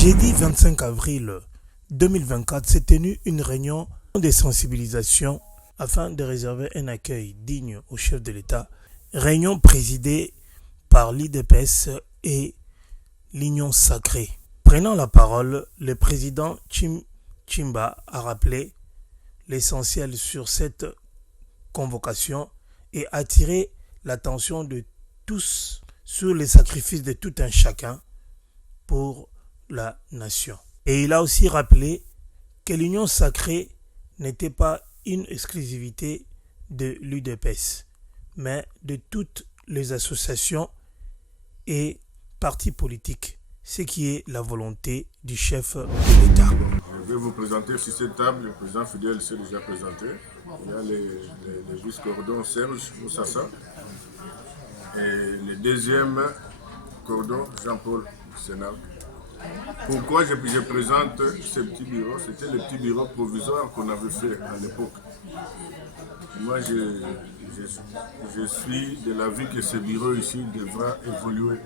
Jeudi 25 avril 2024 s'est tenue une réunion de sensibilisation afin de réserver un accueil digne au chef de l'État. Réunion présidée par l'IDPS et l'Union Sacrée. Prenant la parole, le président Chimba a rappelé l'essentiel sur cette convocation et attiré l'attention de tous sur les sacrifices de tout un chacun pour la nation. Et il a aussi rappelé que l'Union Sacrée n'était pas une exclusivité de l'UDPS, mais de toutes les associations et partis politiques, ce qui est la volonté du chef de l'État. Je vais vous présenter sur cette table, le président Fidèle s'est déjà présenté. Il y a les vice-cordons Serge Moussassa et le deuxième cordon Jean-Paul Sénat. Pourquoi je présente ce petit bureau? C'était le petit bureau provisoire qu'on avait fait à l'époque. Moi, je suis de l'avis que ce bureau ici devra évoluer.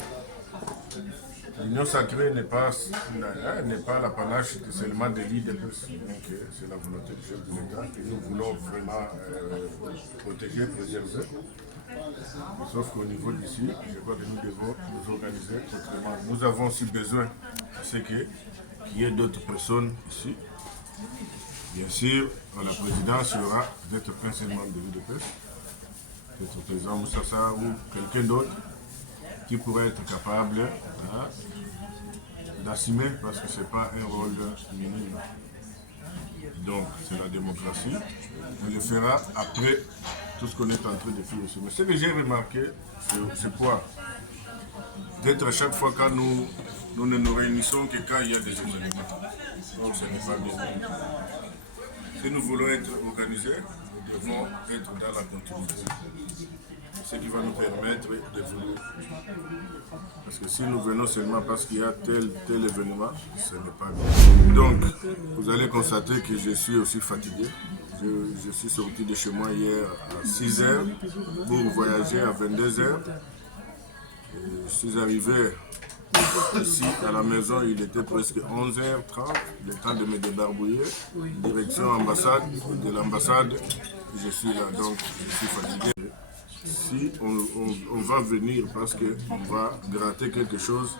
L'Union Sacrée n'est pas l'apanage seulement de l'IDPS. C'est la volonté du chef de l'État que nous voulons vraiment protéger, préserver. Sauf qu'au niveau d'ici, je crois que nous devons nous organiser autrement. Nous avons aussi besoin qu'il y ait d'autres personnes ici. Bien sûr, la présidence sera d'être principalement de l'UDPS, peut-être le président Moussassa ou quelqu'un d'autre qui pourrait être capable d'assumer, parce que ce n'est pas un rôle minime. Donc, c'est la démocratie. On le fera après tout ce qu'on est en train de faire ici. Mais ce que j'ai remarqué, c'est quoi? Peut-être à chaque fois quand nous ne nous réunissons que quand il y a des événements. Donc, ce n'est pas bien. Si nous voulons être organisés, nous devons être dans la continuité. Ce qui va nous permettre d'évoluer. Parce que si nous venons seulement parce qu'il y a tel événement, ce n'est pas bien. Donc, vous allez constater que je suis aussi fatigué. Je suis sorti de chez moi hier à 6 h pour voyager à 22 h. Je suis arrivé ici à la maison, il était presque 11h30, le temps de me débarbouiller. Direction ambassade, de l'ambassade, je suis là, donc je suis fatigué. Si on va venir parce qu'on va gratter quelque chose,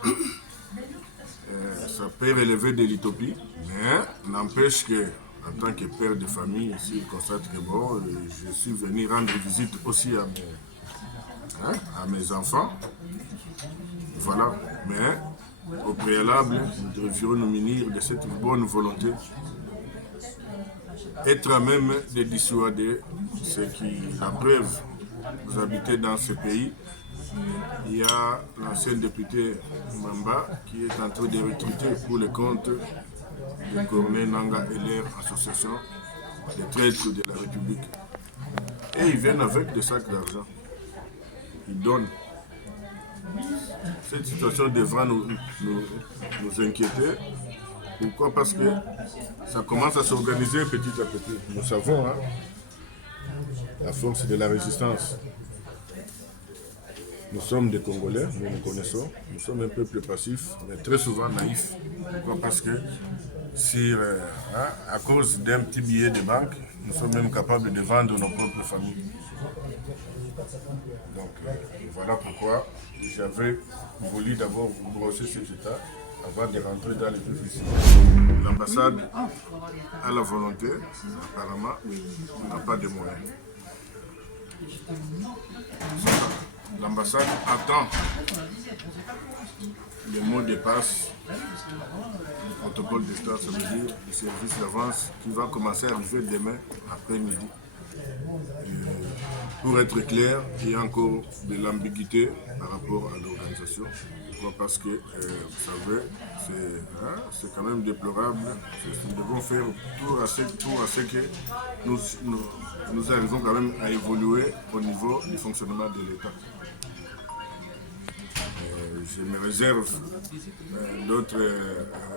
ça peut relever de l'utopie, mais n'empêche que, en tant que père de famille, ici, il constate que bon, je suis venu rendre visite aussi à mes enfants. Voilà, mais au préalable, nous devions nous munir de cette bonne volonté, être à même de dissuader ceux qui, la preuve, vous habitez dans ce pays. Il y a l'ancien député Mamba qui est en train de recruter pour le compte de Corneille Nanga et leur association des traîtres de la République. Et ils viennent avec des sacs d'argent. Ils donnent. Cette situation devra nous inquiéter. Pourquoi? Parce que ça commence à s'organiser petit à petit. Nous savons, la force de la résistance. Nous sommes des Congolais, nous nous connaissons. Nous sommes un peuple passif, mais très souvent naïf. Pourquoi? Parce que à cause d'un petit billet de banque, nous sommes même capables de vendre nos propres familles. Donc voilà pourquoi j'avais voulu d'abord vous brosser cet état avant de rentrer dans les offices. L'ambassade a la volonté, apparemment, n'a pas de moyens. L'ambassade attend le mot de passe, le protocole d'État, ça veut dire le service d'avance qui va commencer à arriver demain après-midi. Pour être clair, il y a encore de l'ambiguïté par rapport à l'organisation. Parce que, vous savez, c'est quand même déplorable. Nous devons faire tout à ce que nous arrivons quand même à évoluer au niveau du fonctionnement de l'État. Je me réserve d'autres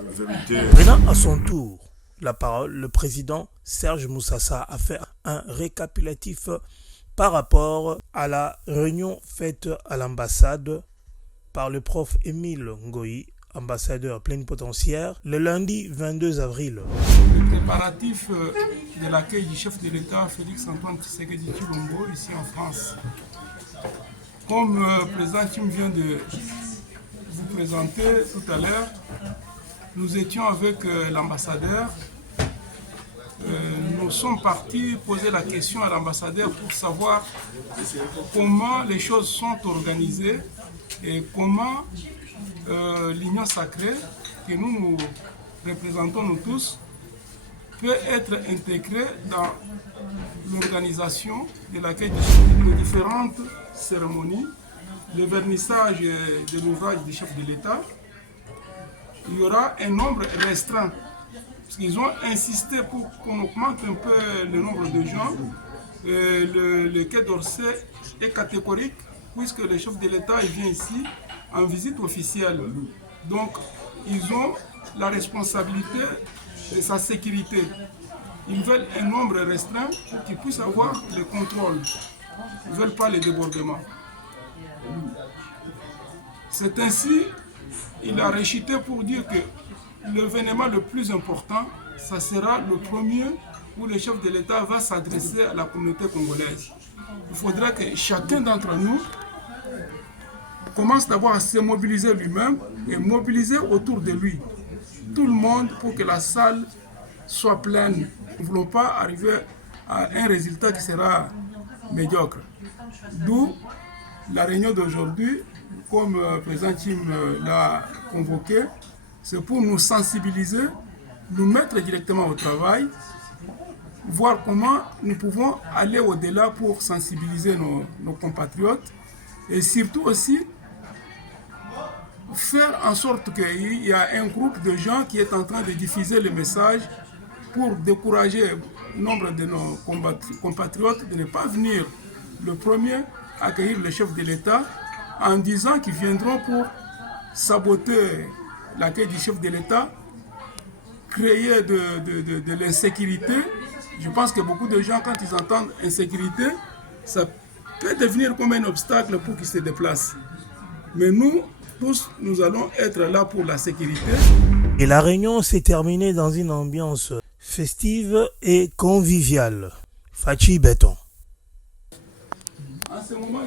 vérités. Prenant à son tour la parole, le président Serge Moussassa a fait un récapitulatif par rapport à la réunion faite à l'ambassade par le prof Émile Ngoï ambassadeur plénipotentiaire, le lundi 22 avril. Le préparatif de l'accueil du chef de l'État, Félix-Antoine Tshisekedi Tshilombo, ici en France. Comme le président Tim vient de vous présenter tout à l'heure, nous étions avec l'ambassadeur. Nous sommes partis poser la question à l'ambassadeur pour savoir comment les choses sont organisées et comment l'Union sacrée que nous représentons nous tous peut être intégrée dans l'organisation de l'accueil de différentes cérémonies, le vernissage de l'ouvrage du chef de l'État. Il y aura un nombre restreint. Parce qu'ils ont insisté pour qu'on augmente un peu le nombre de gens. Le Quai d'Orsay est catégorique puisque le chef de l'État vient ici en visite officielle. Donc, ils ont la responsabilité de sa sécurité. Ils veulent un nombre restreint pour qu'ils puissent avoir le contrôle. Ils ne veulent pas les débordements. C'est ainsi, il a réchité pour dire que l'événement le plus important, ça sera le premier où le chef de l'État va s'adresser à la communauté congolaise. Il faudra que chacun d'entre nous commence d'abord à se mobiliser lui-même et mobiliser autour de lui tout le monde pour que la salle soit pleine. Nous ne voulons pas arriver à un résultat qui sera médiocre. D'où la réunion d'aujourd'hui, comme le président Tim l'a convoqué, c'est pour nous sensibiliser, nous mettre directement au travail, voir comment nous pouvons aller au-delà pour sensibiliser nos compatriotes et surtout aussi faire en sorte qu'il y a un groupe de gens qui est en train de diffuser le message pour décourager nombre de nos compatriotes de ne pas venir le premier accueillir le chef de l'État en disant qu'ils viendront pour saboter l'accueil du chef de l'État, créer de l'insécurité. Je pense que beaucoup de gens, quand ils entendent insécurité, ça peut devenir comme un obstacle pour qu'ils se déplacent. Mais nous, tous, nous allons être là pour la sécurité. Et la réunion s'est terminée dans une ambiance festive et conviviale. Fachi Béton. En ce moment,